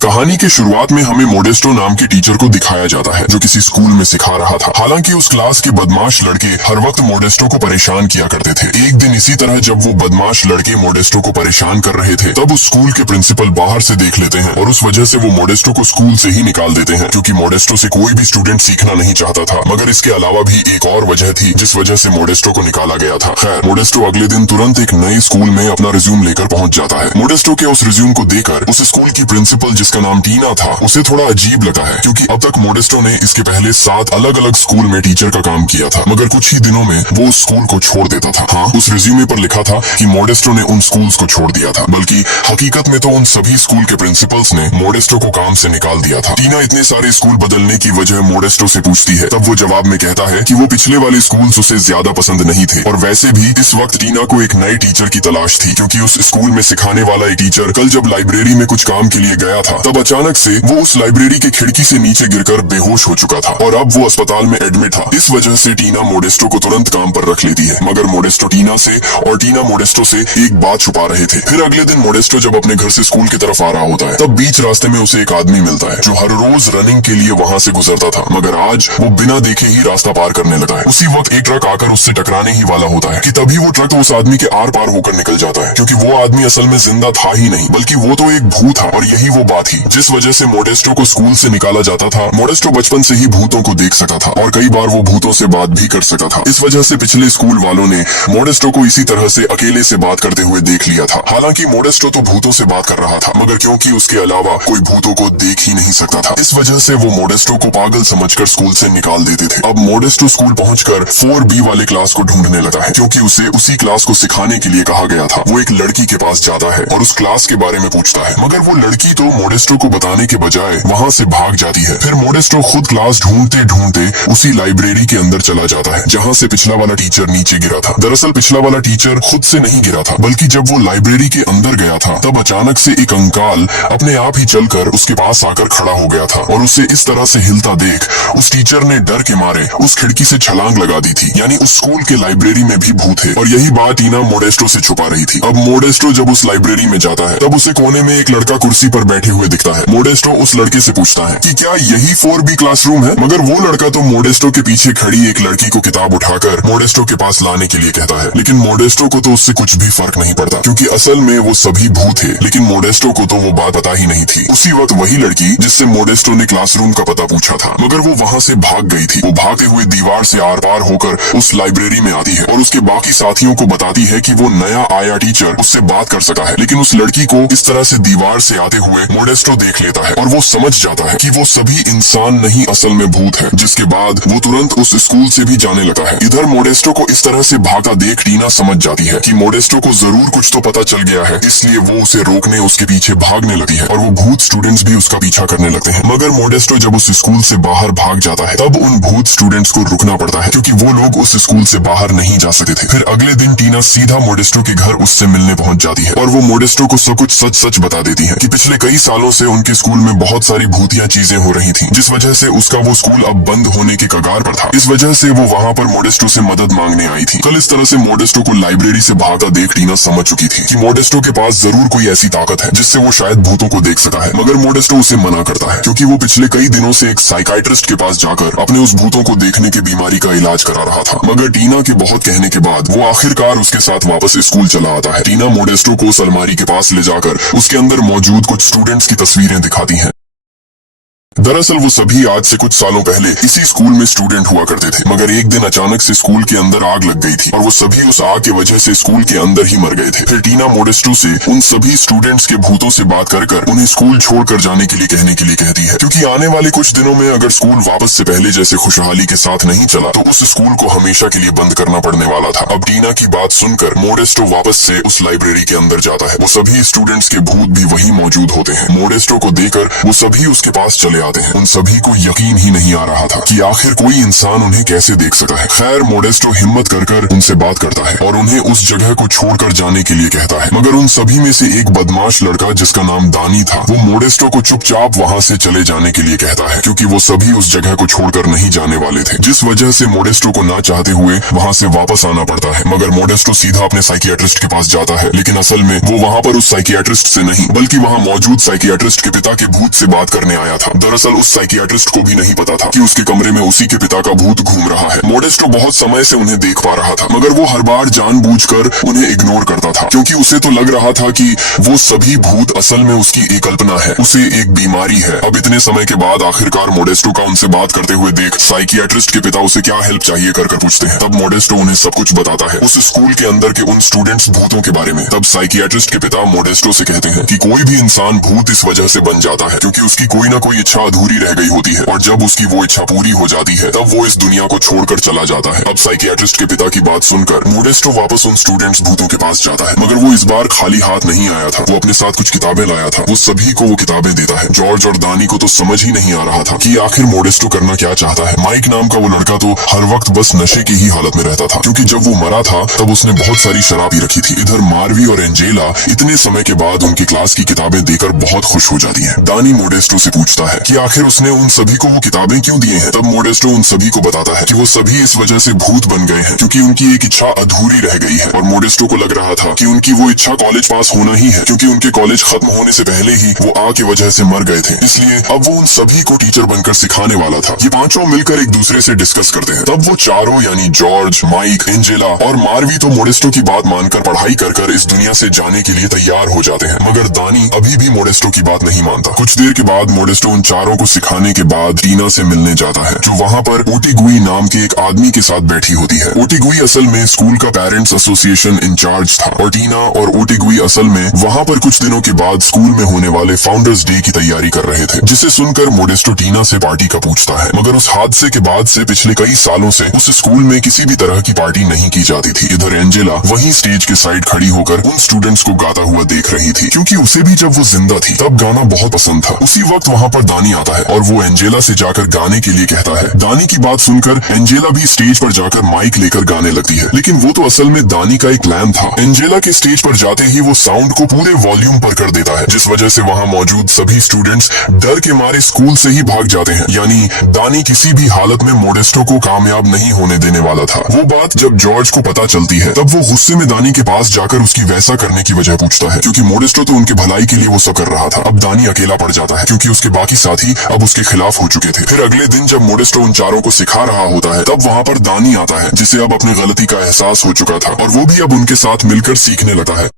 कहानी के शुरुआत में हमें मोडेस्टो नाम के टीचर को दिखाया जाता है जो किसी स्कूल में सिखा रहा था। हालांकि उस क्लास के बदमाश लड़के हर वक्त मोडेस्टो को परेशान किया करते थे। एक दिन इसी तरह जब वो बदमाश लड़के मोडेस्टो को परेशान कर रहे थे तब उस स्कूल के प्रिंसिपल बाहर से देख लेते हैं और उस वजह से वो मोडेस्टो को स्कूल से ही निकाल देते हैं, क्योंकि मोडेस्टो से कोई भी स्टूडेंट सीखना नहीं चाहता था। मगर इसके अलावा भी एक और वजह थी जिस वजह से मोडेस्टो को निकाला गया था। खैर, मोडेस्टो अगले दिन तुरंत एक नए स्कूल में अपना रिज्यूम लेकर पहुंच जाता है। मोडेस्टो के उस रिज्यूम को देखकर उस स्कूल की प्रिंसिपल, जिसका नाम टीना था, उसे थोड़ा अजीब लगा है, क्योंकि अब तक मोडेस्टो ने इसके पहले 7 अलग अलग स्कूल में टीचर का काम किया था, मगर कुछ ही दिनों में वो उस स्कूल को छोड़ देता था। हाँ, उस रिज्यूमे पर लिखा था कि मोडेस्टो ने उन स्कूल्स को छोड़ दिया था, बल्कि हकीकत में तो उन सभी स्कूल के प्रिंसिपल्स ने मोडेस्टो को काम से निकाल दिया था। टीना इतने सारे स्कूल बदलने की वजह मोडेस्टो से पूछती है, तब वो जवाब में कहता है कि वो पिछले वाले स्कूल्स उसे ज्यादा पसंद नहीं थे, और वैसे भी इस वक्त टीना को एक नए टीचर की तलाश थी, क्योंकि उस स्कूल में सिखाने वाला एक टीचर कल जब लाइब्रेरी में कुछ काम के लिए गया था तब अचानक से वो उस लाइब्रेरी की खिड़की से नीचे गिरकर बेहोश हो चुका था और अब वो अस्पताल में एडमिट था। इस वजह से टीना मोडेस्टो को तुरंत काम पर रख लेती है, मगर मोडेस्टो टीना से और टीना मोडेस्टो से एक बात छुपा रहे थे। फिर अगले दिन मोडेस्टो जब अपने घर से स्कूल की तरफ आ रहा होता है तब बीच रास्ते में उसे एक आदमी मिलता है जो हर रोज रनिंग के लिए वहाँ से गुजरता था, मगर आज वो बिना देखे ही रास्ता पार करने लगा है। उसी वक्त एक ट्रक आकर उससे टकराने ही वाला होता है कि तभी वो ट्रक उस आदमी के आर पार होकर निकल जाता है, क्योंकि वो आदमी असल में जिंदा था ही नहीं, बल्कि वो तो एक भूत था। और यही वो बात थी जिस वजह से मोडेस्टो को स्कूल से निकाला जाता था। मोडेस्टो बचपन से ही भूतों को देख सका था और कई बार वो भूतों से बात भी कर सका था। इस वजह से पिछले स्कूल वालों ने मोडेस्टो को इसी तरह से अकेले से बात करते हुए देख लिया था। हालांकि मोडेस्टो तो भूतों से बात कर रहा था, मगर क्योंकि उसके अलावा कोई भूतों को देख ही नहीं सकता था, इस वजह से वो मोडेस्टो को पागल समझकर स्कूल से निकाल देते थे। अब मोडेस्टो स्कूल पहुंचकर 4B वाले क्लास को ढूंढने लगा है, क्योंकि उसे उसी क्लास को सिखाने के लिए कहा गया था। वो एक लड़की के पास जाता है और उस क्लास के बारे में पूछता है, मगर वो लड़की तो मोडेस्टो को बताने के बजाय वहाँ से भाग जाती है। फिर मोडेस्टो खुद क्लास ढूंढते ढूंढते उसी लाइब्रेरी के अंदर चला जाता है जहाँ से पिछला वाला टीचर नीचे गिरा था। दरअसल पिछला वाला टीचर खुद से नहीं गिरा था, बल्कि जब वो लाइब्रेरी के अंदर गया था तब अचानक से एक अंकाल अपने आप ही चलकर उसके पास आकर खड़ा हो गया था, और उसे इस तरह से हिलता देख उस टीचर ने डर के मारे उस खिड़की से छलांग लगा दी थी। यानी उस स्कूल के लाइब्रेरी में भी भूत है, और यही बात टीना मोडेस्टो से छुपा रही थी। अब मोडेस्टो जब उस लाइब्रेरी में जाता है तब उसे कोने में एक लड़का कुर्सी पर बैठे हुए दिखता है। मोडेस्टो उस लड़के से पूछता है कि क्या यही 4B क्लासरूम है, मगर वो लड़का तो मोडेस्टो के पीछे खड़ी एक लड़की को किताब उठाकर मोडेस्टो के पास लाने के लिए कहता है। लेकिन मोडेस्टो को तो उससे कुछ भी फर्क नहीं पड़ता, क्योंकि असल में वो सभी भूत थे, लेकिन मोडेस्टो को तो वो बात पता ही नहीं थी। उसी वक्त वही लड़की जिससे मोडेस्टो ने क्लासरूम का पता पूछा था, मगर वो वहाँ से भाग गई थी। वो भागते हुए दीवार से आर पार होकर उस लाइब्रेरी में आती है और उसके बाकी साथियों को बताती है कि वो नया आया टीचर उससे बात कर सका है। लेकिन उस लड़की को इस तरह से दीवार से आते हुए मोडेस्टो देख लेता है और वो समझ जाता है कि वो सभी इंसान नहीं असल में भूत है, जिसके बाद वो तुरंत उस स्कूल से भी जाने लगा है। इधर मोडेस्टो को इस तरह से भागा देख टीना समझ जाती है कि मोडेस्टो को जरूर कुछ तो पता चल गया है, इसलिए वो उसे रोकने उसके पीछे भागने लगती है और वो भूत स्टूडेंट्स भी उसका पीछा करने लगते हैं। मगर मोडेस्टो जब उस स्कूल से बाहर भाग जाता है तब उन भूत स्टूडेंट्स को रुकना पड़ता है, क्योंकि वो लोग उस स्कूल से बाहर नहीं जा सकते थे। फिर अगले दिन टीना सीधा मोडेस्टो के घर उससे मिलने पहुंच जाती है और वो मोडेस्टो को सब कुछ सच सच बता देती है कि पिछले कई सालों से उनके स्कूल में बहुत सारी भूतिया चीजें हो रही थी, जिस वजह से उसका वो स्कूल अब बंद होने के कगार पर था। इस वजह से वो वहाँ पर मोडेस्टो से मदद मांगने आई थी। कल इस तरह से मोडेस्टो को लाइब्रेरी से भागा देख टीना समझ चुकी थी कि मोडेस्टो के पास जरूर कोई ऐसी ताकत है जिससे वो शायद भूतों को देख सका है, मगर मोडेस्टो उसे मना करता है, क्योंकि वो पिछले कई दिनों से एक साइकाइट्रिस्ट के पास जाकर अपने उस भूतों को देखने की बीमारी का इलाज करा रहा था। मगर टीना के बहुत कहने के बाद वो आखिरकार उसके साथ वापस स्कूल चला आता है। टीना मोडेस्टो को उस अलमारी के पास ले जाकर उसके अंदर मौजूद कुछ स्टूडेंट्स की तस्वीरें दिखाती हैं। दरअसल वो सभी आज से कुछ सालों पहले इसी स्कूल में स्टूडेंट हुआ करते थे, मगर एक दिन अचानक से स्कूल के अंदर आग लग गई थी और वो सभी उस आग की वजह से स्कूल के अंदर ही मर गए थे। फिर टीना मोडेस्टो से उन सभी स्टूडेंट्स के भूतों से बात कर उन्हें स्कूल छोड़कर जाने के लिए कहती है, क्योंकि आने वाले कुछ दिनों में अगर स्कूल वापस से पहले जैसे खुशहाली के साथ नहीं चला तो उस स्कूल को हमेशा के लिए बंद करना पड़ने वाला था। अब टीना की बात सुनकर मोडेस्टो वापस से उस लाइब्रेरी के अंदर जाता है। वो सभी स्टूडेंट्स के भूत भी वही मौजूद होते हैं। मोडेस्टो को देकर वो सभी उसके पास चले आते हैं। उन सभी को यकीन ही नहीं आ रहा था कि आखिर कोई इंसान उन्हें कैसे देख सका है। खैर मोडेस्टो हिम्मत कर उनसे बात करता है और उन्हें उस जगह को छोड़कर जाने के लिए कहता है। मगर उन सभी में से एक बदमाश लड़का जिसका नाम दानी था, वो मोडेस्टो को चुपचाप वहाँ से चले जाने के लिए कहता है, क्योंकि वो सभी उस जगह को छोड़कर नहीं जाने वाले थे, जिस वजह से मोडेस्टो को ना चाहते हुए वहाँ से वापस आना पड़ता है। मगर मोडेस्टो सीधा अपने साइकियाट्रिस्ट के पास जाता है, लेकिन असल में वो वहाँ पर उस साइकियाट्रिस्ट से नहीं बल्कि वहाँ मौजूद साइकियाट्रिस्ट के पिता के भूत से बात करने आया था। दरअसल उस साइकियाट्रिस्ट को भी नहीं पता था कि उसके कमरे में उसी के पिता का भूत घूम रहा है। मोडेस्टो बहुत समय से उन्हें देख पा रहा था, मगर वो हर बार जानबूझकर उन्हें इग्नोर करता था, क्योंकि उसे तो लग रहा था कि वो सभी भूत असल में उसकी एक कल्पना है, उसे एक बीमारी है। अब इतने समय के बाद आखिरकार मोडेस्टो का उनसे बात करते हुए देख साइकियाट्रिस्ट के पिता उसे क्या हेल्प चाहिए कर पूछते हैं। तब मोडेस्टो उन्हें सब कुछ बताता है उस स्कूल के अंदर के उन स्टूडेंट्स भूतों के बारे में। तब साइकियाट्रिस्ट के पिता मोडेस्टो से कहते हैं कि कोई भी इंसान भूत इस वजह से बन जाता है क्योंकि उसकी कोई ना कोई इच्छा अधूरी रह गई होती है, और जब उसकी वो इच्छा पूरी हो जाती है तब वो इस दुनिया को छोड़कर चला जाता है। अब साइकियाट्रिस्ट के पिता की बात सुनकर मोडेस्टो वापस उन स्टूडेंट्स भूतों के पास जाता है, मगर वो इस बार खाली हाथ नहीं आया था। वो अपने साथ कुछ किताबें लाया था। वो सभी को वो किताबें देता है। जॉर्ज और दानी को तो समझ ही नहीं आ रहा था कि आखिर मोडेस्टो करना क्या चाहता है। माइक नाम का वो लड़का तो हर वक्त बस नशे की ही हालत में रहता था, क्योंकि जब वो मरा था तब उसने बहुत सारी शराब पी रखी थी। इधर मार्वी और एंजेला इतने समय के बाद उनकी क्लास की किताबें देकर बहुत खुश हो जाती है। दानी मोडेस्टो से पूछता है कि आखिर उसने उन सभी को वो किताबें क्यों दिए हैं। तब मोडेस्टो उन सभी को बताता है कि वो सभी इस वजह से भूत बन गए हैं क्योंकि उनकी एक इच्छा अधूरी रह गई है। और मोडेस्टो को लग रहा था कि उनकी वो इच्छा कॉलेज पास होना ही है, क्योंकि उनके कॉलेज खत्म होने से पहले ही वो आग की वजह से मर गए थे। इसलिए अब वो उन सभी को टीचर बनकर सिखाने वाला था। ये पांचों मिलकर एक दूसरे से डिस्कस करते हैं। तब वो चारों यानी जॉर्ज, माइक, एंजेला और मार्वी तो मोडेस्टो की बात मानकर पढ़ाई कर इस दुनिया से जाने के लिए तैयार हो जाते हैं। मगर दानी अभी भी मोडेस्टो की बात नहीं मानता। कुछ देर के बाद मोडेस्टो उन चारों को सिखाने के बाद टीना से मिलने जाता है, जो वहाँ पर ओटिगुई नाम के एक आदमी के साथ बैठी होती है। ओटिगुई असल में स्कूल का पेरेंट्स एसोसिएशन इंचार्ज था, और टीना और ओटिगुई असल में वहाँ पर कुछ दिनों के बाद स्कूल में होने वाले फाउंडर्स डे की तैयारी कर रहे थे, जिसे सुनकर मोडेस्टो टीना से पार्टी का पूछता है। मगर उस हादसे के बाद से पिछले कई सालों से उस स्कूल में किसी भी तरह की पार्टी नहीं की जाती थी। इधर एंजेला वहीं स्टेज के साइड खड़ी होकर उन स्टूडेंट्स को गाता हुआ देख रही थी, क्योंकि उसे भी जब वो जिंदा थी तब गाना बहुत पसंद था। उसी वक्त वहाँ पर दानी आता है और वो एंजेला से जाकर गाने के लिए कहता है। दानी की बात सुनकर एंजेला भी स्टेज पर जाकर माइक लेकर गाने लगती है, लेकिन वो तो असल में दानी का एक प्लान था। एंजेला के स्टेज पर जाते ही वो साउंड को पूरे वॉल्यूम पर कर देता है, जिस वजह से वहाँ मौजूद सभी स्टूडेंट्स डर के मारे स्कूल से ही भाग जाते हैं। यानी दानी किसी भी हालत में मोडेस्टो को कामयाब नहीं होने देने वाला था। वो बात जब जॉर्ज को पता चलती है तब वो गुस्से में दानी के पास जाकर उसकी वैसा करने की वजह पूछता है, क्योंकि मोडेस्टो तो उनके भलाई के लिए वो सब कर रहा था। अब दानी अकेला पड़ जाता है, क्योंकि उसके बाकी साथी अब उसके खिलाफ हो चुके थे। फिर अगले दिन जब मोडेस्टो उन चारों को सिखा रहा होता है तब वहाँ पर दानी आता है, जिसे अब अपनी गलती का एहसास हो चुका था, और वो भी अब उनके साथ मिलकर सीखने लगा है।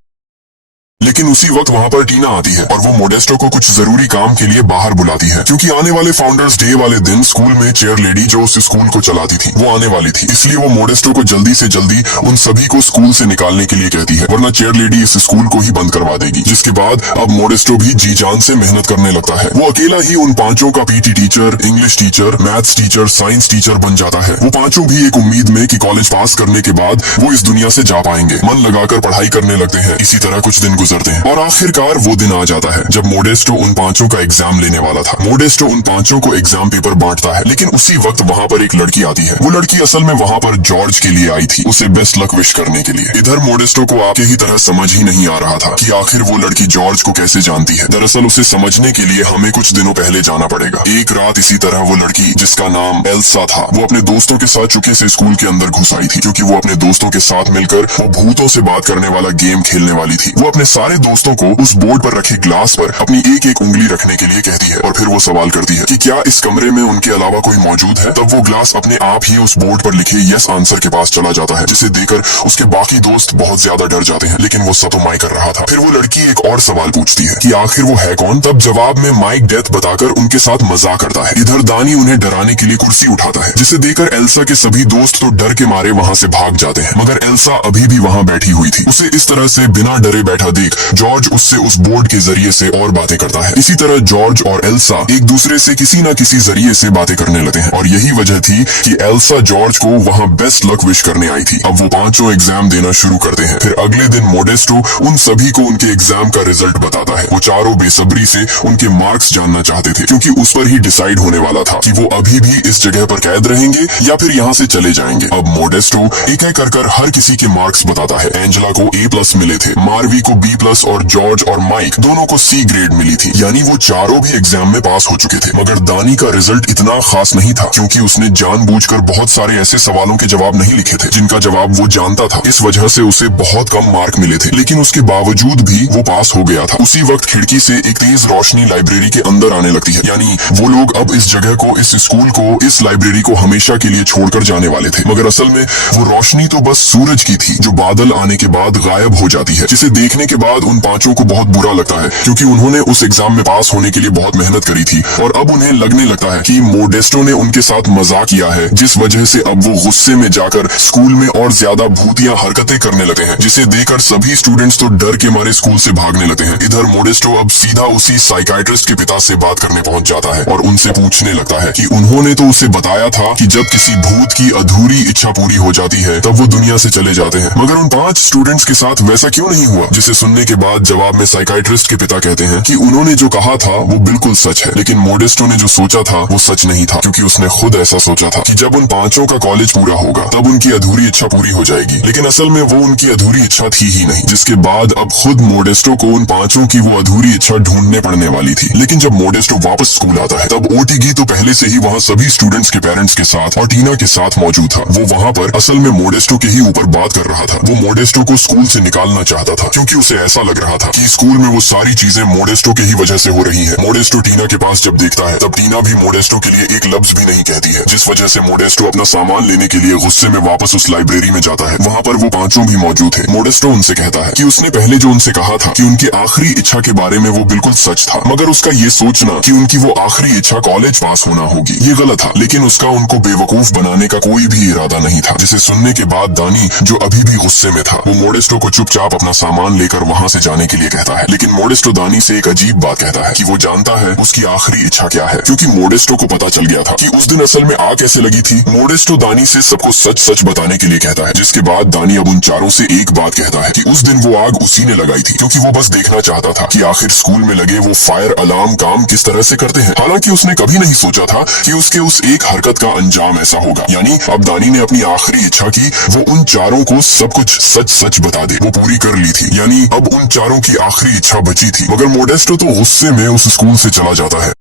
लेकिन उसी वक्त वहाँ पर टीना आती है और वो मोडेस्टो को कुछ जरूरी काम के लिए बाहर बुलाती है, क्योंकि आने वाले फाउंडर्स डे वाले दिन स्कूल में चेयर लेडी जो उस स्कूल को चलाती थी वो आने वाली थी। इसलिए वो मोडेस्टो को जल्दी से जल्दी उन सभी को स्कूल से निकालने के लिए कहती है, वरना चेयर लेडी इस स्कूल को ही बंद करवा देगी। जिसके बाद अब मोडेस्टो भी जी जान से मेहनत करने लगता है। वो अकेला ही उन पांचों का PT teacher, English teacher, maths teacher, science teacher बन जाता है। वो पांचों भी एक उम्मीद में कि कॉलेज पास करने के बाद वो इस दुनिया से जा पाएंगे। मन लगाकर पढ़ाई करने लगते हैं। इसी तरह कुछ दिन गुजरते हैं और आखिरकार वो दिन आ जाता है जब मोडेस्टो उन पांचों का एग्जाम लेने वाला था। मोडेस्टो उन पांचों को एग्जाम पेपर बांटता है, लेकिन उसी वक्त वहाँ पर एक लड़की आती है। वो लड़की असल में वहाँ पर जॉर्ज के लिए आई थी, उसे बेस्ट लक विश करने के लिए। इधर मोडेस्टो को आपके ही तरह समझ ही नहीं आ रहा था कि आखिर वो लड़की जॉर्ज को कैसे जानती है। दरअसल उसे समझने के लिए हमें कुछ दिनों पहले जाना पड़ेगा। एक रात इसी तरह वो लड़की, जिसका नाम एल्सा था, वो अपने दोस्तों के साथ चुपके से स्कूल के अंदर घुस आई थी, क्योंकि वो अपने दोस्तों के साथ मिलकर वो भूतों से बात करने वाला गेम खेलने वाली थी। वो अपने सारे दोस्तों को उस बोर्ड पर रखे ग्लास पर अपनी एक एक उंगली रखने के लिए कहती है, और फिर वो सवाल करती है कि क्या इस कमरे में उनके अलावा कोई मौजूद है। तब वो ग्लास अपने आप ही उस बोर्ड पर लिखे यस आंसर के पास चला जाता है, जिसे देखकर उसके बाकी दोस्त बहुत ज्यादा डर जाते हैं, लेकिन वो सब माइक कर रहा था। फिर वो लड़की एक और सवाल पूछती है कि आखिर वो है कौन। तब जवाब में माइक डेथ बताकर उनके साथ मजाक करता है। इधर दानी उन्हें डराने के लिए कुर्सी उठाता है, जिसे देखकर एल्सा के सभी दोस्त तो डर के मारे वहाँ से भाग जाते हैं, मगर एल्सा अभी भी वहाँ बैठी हुई थी। उसे इस तरह से बिना डरे बैठा देख माइक, जॉर्ज उससे उस बोर्ड के जरिए से और बातें करता है। इसी तरह जॉर्ज और एल्सा एक दूसरे से किसी न किसी जरिए से बातें करने लगते हैं और यही वजह थी कि एल्सा जॉर्ज को वहाँ बेस्ट लक विश करने आई थी। अब वो पांचों एग्जाम देना शुरू करते हैं। फिर अगले दिन मोडेस्टो उन सभी को उनके एग्जाम का रिजल्ट बताता है। वो चारों बेसब्री से उनके मार्क्स जानना चाहते थे क्योंकि उस पर ही डिसाइड होने वाला था कि वो अभी भी इस जगह पर कैद रहेंगे या फिर यहाँ से चले जाएंगे। अब मोडेस्टो एक एक कर हर किसी के मार्क्स बताता है। एंजेला को A+ मिले थे, मार्वी को B+ और जॉर्ज और माइक दोनों को C ग्रेड मिली थी, यानी वो चारों भी एग्जाम में पास हो चुके थे। मगर दानी का रिजल्ट इतना खास नहीं था क्योंकि उसने जानबूझकर बहुत सारे ऐसे सवालों के जवाब नहीं लिखे थे जिनका जवाब वो जानता था। इस वजह से उसे बहुत कम मार्क मिले थे, लेकिन उसके बावजूद भी वो पास हो गया था। उसी वक्त खिड़की से एक तेज रोशनी लाइब्रेरी के अंदर आने लगती है, यानी वो लोग अब इस जगह को, इस स्कूल को, इस लाइब्रेरी को हमेशा के लिए छोड़कर जाने वाले थे। मगर असल में वो रोशनी तो बस सूरज की थी जो बादल आने के बाद गायब हो जाती है, जिसे देखने के बाद उन पांचों को बहुत बुरा लगता है क्योंकि उन्होंने उस एग्जाम में पास होने के लिए बहुत मेहनत करी थी और अब उन्हें लगने लगता है कि मोडेस्टो ने उनके साथ मजाक किया है, जिस वजह से अब वो गुस्से में जाकर स्कूल में और ज्यादा भूतिया हरकतें करने लगे हैं, जिसे देखकर सभी स्टूडेंट्स तो डर के मारे स्कूल से भागने लगे हैं। इधर मोडेस्टो अब सीधा उसी साइकाइट्रिस्ट के पिता से बात करने पहुंच जाता है और उनसे पूछने लगता है कि उन्होंने तो उसे बताया था कि जब किसी भूत की अधूरी इच्छा पूरी हो जाती है तब वो दुनिया से चले जाते हैं, मगर उन 5 स्टूडेंट्स के साथ वैसा क्यों नहीं हुआ। जिसे सुनने के बाद जवाब में साइकाइट्रिस्ट के पिता कहते हैं कि उन्होंने जो कहा था वो बिल्कुल सच है, लेकिन मोडेस्टो ने जो सोचा था वो सच नहीं था क्योंकि उसने खुद ऐसा सोचा था कि जब उन पांचों का कॉलेज पूरा होगा तब उनकी अधूरी इच्छा पूरी हो जाएगी, लेकिन असल में वो उनकी अधूरी इच्छा थी ही नहीं। जिसके बाद अब खुद मोडेस्टो को उन पांचों की वो अधूरी इच्छा ढूंढने पड़ने वाली थी। लेकिन जब मोडेस्टो वापस स्कूल आता है तब ओटीगी तो पहले से ही वहाँ सभी स्टूडेंट्स के पेरेंट्स के साथ और टीना के साथ मौजूद था। वो वहाँ पर असल में मोडेस्टो के ही ऊपर बात कर रहा था। वो मोडेस्टो को स्कूल से निकालना चाहता था क्योंकि उसे ऐसा लग रहा था कि स्कूल में वो सारी चीजें मोडेस्टो के ही वजह से हो रही है। मोडेस्टो टीना के पास जब देखता है तब टीना भी मोडेस्टो के लिए एक लफ्ज भी नहीं कहती है, जिस वजह से मोडेस्टो अपना सामान लेने के लिए गुस्से में वापस उस लाइब्रेरी में जाता है। वहाँ पर वो पांचों भी मौजूद थे। मोडेस्टो उनसे कहता है कि उसने पहले जो उनसे कहा था कि उनकी आखिरी इच्छा के बारे में वो बिल्कुल सच था, मगर उसका ये सोचना कि उनकी वो आखिरी इच्छा कॉलेज पास होना होगी ये गलत था, लेकिन उसका उनको बेवकूफ बनाने का कोई भी इरादा नहीं था। जिसे सुनने के बाद दानी जो अभी भी गुस्से में था वो मोडेस्टो को चुपचाप अपना सामान लेकर वहाँ से जाने के लिए कहता है, लेकिन मोडेस्टो दानी से एक अजीब बात कहता है कि वो जानता है उसकी आखिरी इच्छा क्या है, क्योंकि मोडेस्टो को पता चल गया था कि उस दिन असल में आग कैसे लगी थी। मोडेस्टो दानी से सबको सच सच बताने के लिए कहता है, जिसके बाद दानी अब उन चारों से एक बात कहता है कि उस दिन वो आग उसी ने लगाई थी क्योंकि वो बस देखना चाहता था कि आखिर स्कूल में लगे वो फायर अलार्म काम किस तरह से करते हैं। हालांकि उसने कभी नहीं सोचा था कि उसके उस एक हरकत का अंजाम ऐसा होगा, यानी अब दानी ने अपनी आखिरी इच्छा की वो उन चारों को सब कुछ सच सच बता दे, वो पूरी कर ली थी, यानी अब उन चारों की आखिरी इच्छा बची थी। मगर मोडेस्टो तो गुस्से में उस स्कूल से चला जाता है।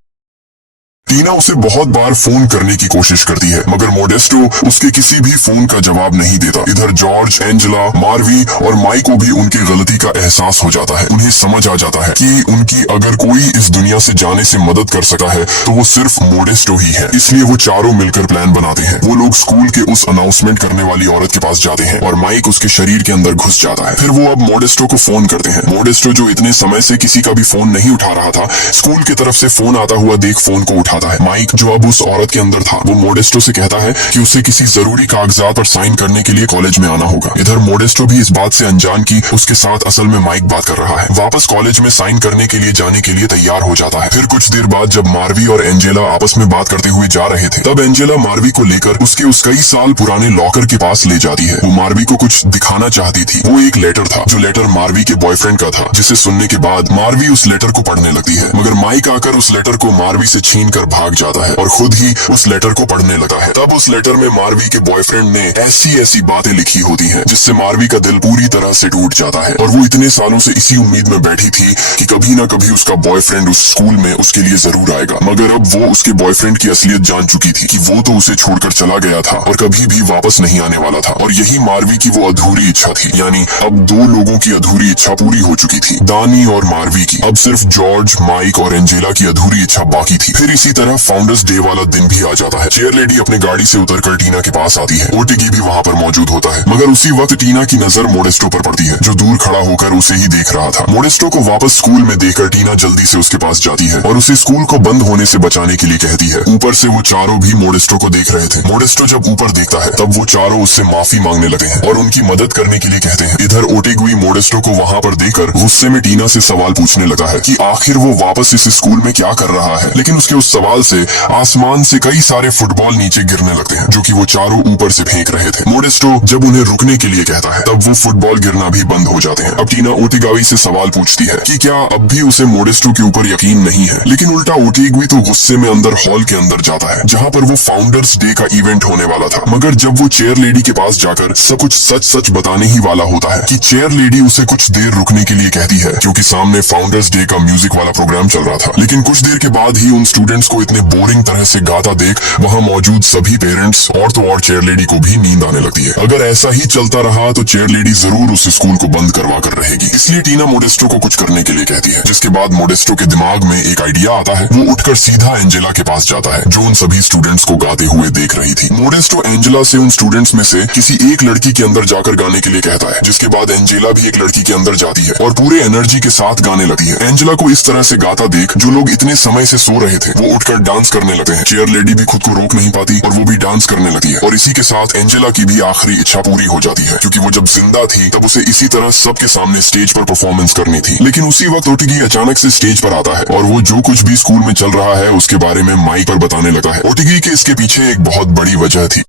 टीना उसे बहुत बार फोन करने की कोशिश करती है मगर मोडेस्टो उसके किसी भी फोन का जवाब नहीं देता। इधर जॉर्ज, एंजेला, मार्वी और माइक को भी उनकी गलती का एहसास हो जाता है। उन्हें समझ आ जाता है कि उनकी अगर कोई इस दुनिया से जाने से मदद कर सका है तो वो सिर्फ मोडेस्टो ही है। इसलिए वो चारों मिलकर प्लान बनाते हैं। वो लोग स्कूल के उस अनाउंसमेंट करने वाली औरत के पास जाते हैं और माइक उसके शरीर के अंदर घुस जाता है। फिर वो अब मोडेस्टो को फोन करते हैं। मोडेस्टो जो इतने समय से किसी का भी फोन नहीं उठा रहा था, स्कूल की तरफ से फोन आता हुआ देख फोन को उठा है। माइक जो अब उस औरत के अंदर था वो मोडेस्टो से कहता है कि उसे किसी जरूरी कागजात पर साइन करने के लिए कॉलेज में आना होगा। इधर मोडेस्टो भी इस बात से अनजान की उसके साथ असल में माइक बात कर रहा है। वापस कॉलेज में साइन करने के लिए जाने के लिए तैयार हो जाता है। फिर कुछ देर बाद जब मार्वी और एंजेला आपस में बात करते हुए जा रहे थे तब एंजेला मार्वी को लेकर उसके उस कई साल पुराने लॉकर के पास ले जाती है। वो मार्वी को कुछ दिखाना चाहती थी। वो एक लेटर था जो लेटर मार्वी के बॉयफ्रेंड का था, जिसे सुनने के बाद मार्वी उस लेटर को पढ़ने लगती है, मगर माइक आकर उस लेटर को मार्वी से छीन कर भाग जाता है और खुद ही उस लेटर को पढ़ने लगा है। तब उस लेटर में मार्वी के बॉयफ्रेंड ने ऐसी ऐसी बातें लिखी होती हैं जिससे मार्वी का दिल पूरी तरह से टूट जाता है और वो इतने सालों से इसी उम्मीद में बैठी थी कि कभी ना कभी उसका बॉयफ्रेंड उस स्कूल में उसके लिए जरूर आएगा। मगर अब वो उसके बॉयफ्रेंड की असलियत जान चुकी थी कि वो तो उसे छोड़कर चला गया था और कभी भी वापस नहीं आने वाला था। और यही मार्वी की वो अधूरी इच्छा थी, यानी अब 2 लोगों की अधूरी इच्छा पूरी हो चुकी थी, दानी और मार्वी की। अब सिर्फ जॉर्ज, माइक और एंजेला की अधूरी इच्छा बाकी थी। फिर इसी तरह फाउंडर्स डे वाला दिन भी आ जाता है। चेयर लेडी अपने गाड़ी से उतरकर टीना के पास आती है। ओटिगी भी वहाँ पर मौजूद होता है, मगर उसी वक्त टीना की नजर मोडेस्टो पर पड़ती है, जो दूर खड़ा होकर उसे ही देख रहा था। मोडेस्टो को वापस स्कूल में देखकर टीना जल्दी से उसके पास जाती है और उसे स्कूल को बंद होने से बचाने के लिए कहती है। ऊपर से वो चारों भी मोडेस्टो को देख रहे थे। मोडेस्टो जब ऊपर देखता है तब वो चारों उससे माफी मांगने लगते हैं और उनकी मदद करने के लिए कहते हैं। इधर ओटिगी मोडेस्टो को वहाँ पर देखकर गुस्से में टीना से सवाल पूछने लगा है कि आखिर वो वापस इस स्कूल में क्या कर रहा है। लेकिन उसके उस सवाल से आसमान से कई सारे फुटबॉल नीचे गिरने लगते हैं, जो कि वो चारों ऊपर से फेंक रहे थे। मोडेस्टो जब उन्हें रुकने के लिए कहता है तब वो फुटबॉल गिरना भी बंद हो जाते हैं। अब टीना ओटिगी से सवाल पूछती है कि क्या अब भी उसे मोडेस्टो के ऊपर यकीन नहीं है। लेकिन उल्टा ओटिगी तो गुस्से में अंदर हॉल के अंदर जाता है, जहाँ पर वो फाउंडर्स डे का इवेंट होने वाला था। मगर जब वो चेयर लेडी के पास जाकर सब कुछ सच सच बताने ही वाला होता है कि चेयर लेडी उसे कुछ देर रुकने के लिए कहती है, क्योंकि सामने फाउंडर्स डे का म्यूजिक वाला प्रोग्राम चल रहा था। लेकिन कुछ देर के बाद ही उन स्टूडेंट्स को इतने बोरिंग तरह से गाता देख वहाँ मौजूद सभी पेरेंट्स और तो और चेयर लेडी को भी नींद आने लगती है। अगर ऐसा ही चलता रहा तो चेयर लेडी जरूर उस स्कूल को बंद करवा कर रहेगी। इसलिए टीना मोडेस्टो को कुछ करने के लिए कहती है, जिसके बाद मोडेस्टो के दिमाग में एक आइडिया आता है। वो उठकर सीधा एंजेला के पास जाता है, जो उन सभी स्टूडेंट्स को गाते हुए देख रही थी। मोडेस्टो एंजेला से उन स्टूडेंट्स में से किसी एक लड़की के अंदर जाकर गाने के लिए कहता है, जिसके बाद एंजेला भी एक लड़की के अंदर जाती है और पूरे एनर्जी के साथ गाने लगती है। एंजेला को इस तरह से गाता देख जो लोग इतने समय से सो रहे थे वो उठकर डांस करने लगते हैं। चेयर लेडी भी खुद को रोक नहीं पाती और वो भी डांस करने लगती है। और इसी के साथ एंजेला की भी आखिरी इच्छा पूरी हो जाती है, क्योंकि वो जब जिंदा थी तब उसे इसी तरह सबके सामने स्टेज पर परफॉर्मेंस करनी थी। लेकिन उसी वक्त ओटिगी अचानक से स्टेज पर आता है और वो जो कुछ भी स्कूल में चल रहा है उसके बारे में माइक पर बताने लगा है। ओटिगी के इसके पीछे एक बहुत बड़ी वजह थी,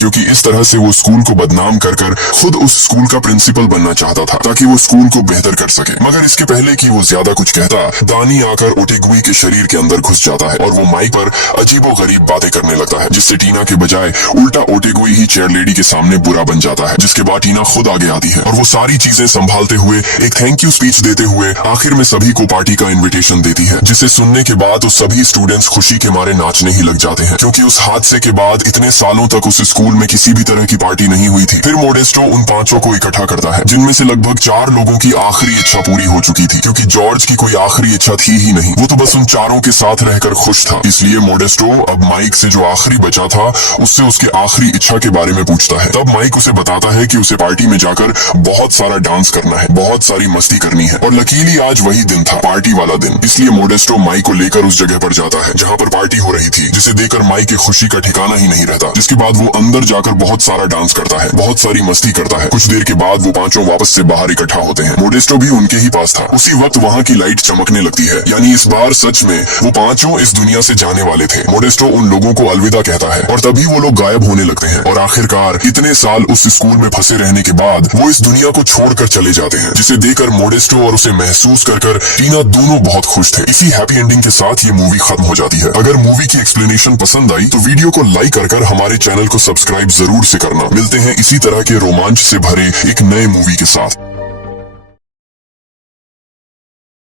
क्योंकि इस तरह से वो स्कूल को बदनाम कर कर खुद उस स्कूल का प्रिंसिपल बनना चाहता था, ताकि वो स्कूल को बेहतर कर सके। मगर इसके पहले कि वो ज्यादा कुछ कहता, दानी आकर ओटिगी के शरीर के अंदर घुस जाता है और वो माइक पर अजीबोगरीब बातें करने लगता है, जिससे टीना के बजाय उल्टा ओटिगी ही चेयर लेडी के सामने बुरा बन जाता है। जिसके बाद टीना खुद आगे आती है और वो सारी चीजें संभालते हुए एक थैंक यू स्पीच देते हुए आखिर में सभी को पार्टी का इन्विटेशन देती है, जिसे सुनने के बाद तो सभी स्टूडेंट्स खुशी के मारे नाचने ही लग जाते हैं, क्योंकि उस हादसे के बाद इतने सालों तक उस स्कूल में किसी भी तरह की पार्टी नहीं हुई थी। फिर मोडेस्टो उन पांचों को इकट्ठा करता है, जिनमें से लगभग 4 लोगों की आखिरी इच्छा पूरी हो चुकी थी, क्योंकि जॉर्ज की कोई आखिरी इच्छा थी ही नहीं। वो तो बस उन चारों के साथ रहकर खुश था। इसलिए मोडेस्टो अब माइक से जो आखिरी बचा था उससे उसके आखिरी इच्छा के बारे में पूछता है। तब माइक उसे बताता है कि उसे पार्टी में जाकर बहुत सारा डांस करना है, बहुत सारी मस्ती करनी है। और लकीली आज वही दिन था, पार्टी वाला दिन। इसलिए मोडेस्टो माइक को लेकर उस जगह पर जाता है जहाँ पर पार्टी हो रही थी, जिसे देखकर माइक की खुशी का ठिकाना ही नहीं रहता। जिसके बाद वो अंदर जाकर बहुत सारा डांस करता है, बहुत सारी मस्ती करता है। कुछ देर के बाद वो पांचों वापस से बाहर इकट्ठा होते हैं। मोडेस्टो भी उनके ही पास था। उसी वक्त वहाँ की लाइट चमकने लगती है, यानी इस बार सच में वो पांचों इस दुनिया से जाने वाले थे। मोडेस्टो उन लोगों को अलविदा कहता है और तभी वो लोग गायब होने लगते हैं और आखिरकार इतने साल उस स्कूल में फंसे रहने के बाद वो इस दुनिया को छोड़कर चले जाते हैं, जिसे देखकर मोडेस्टो और उसे महसूस कर टीना दोनों बहुत खुश थे। इसी हैप्पी एंडिंग के साथ ये मूवी खत्म हो जाती है। अगर मूवी की एक्सप्लेनेशन पसंद आई तो वीडियो को लाइक कर हमारे चैनल को सब्सक्राइब जरूर से करना। मिलते हैं इसी तरह के रोमांच से भरे एक नए मूवी के साथ।